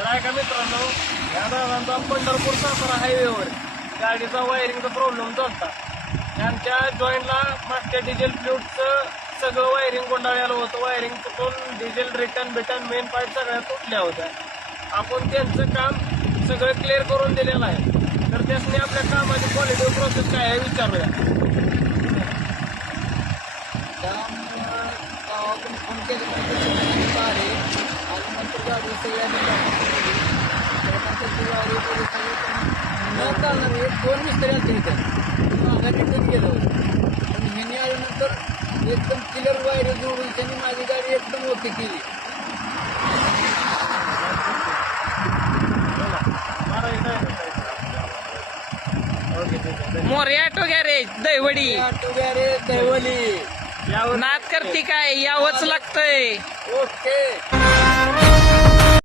तर ऐका मित्रांनो? या दादांचा पंढरपूर सातारा हायवेवर गाडीचा वायरिंगचा प्रॉब्लेम चालता त्यांच्या जॉईंटला मागच्या डिझेल फ्लूटचं सगळं वायरिंग गोंडाळ्याला होतं. वायरिंग तुटून डिझेल रिटर्न बिटन मेन पार्ट सगळ्या तुटल्या होत्या. आपण त्यांचं काम सगळं क्लिअर करून दिलेलं आहे. तर त्यासने आपल्या कामाची क्वालिटी प्रोसेस काय आहे विचारूया. त्यामुळं गावाकडून फोन तर आले आणि नंतर गाडी सगळ्यांनी त्यानंतर ती गाडी वगैरे सगळी पण न चालणार एक दोन मिस्त्री आलते इथं माघारी रिटर्न गेलं पण ह्यांनी आल्यानंतर एकदम किलर वायरी जोडून त्यांनी माझी गाडी एकदम ओके केली ओके मोर्या ऑटो गॅरेज दैवडी ऑटो गॅरेज दैवली नाद करते काय? यावंच लागतंय. ओके.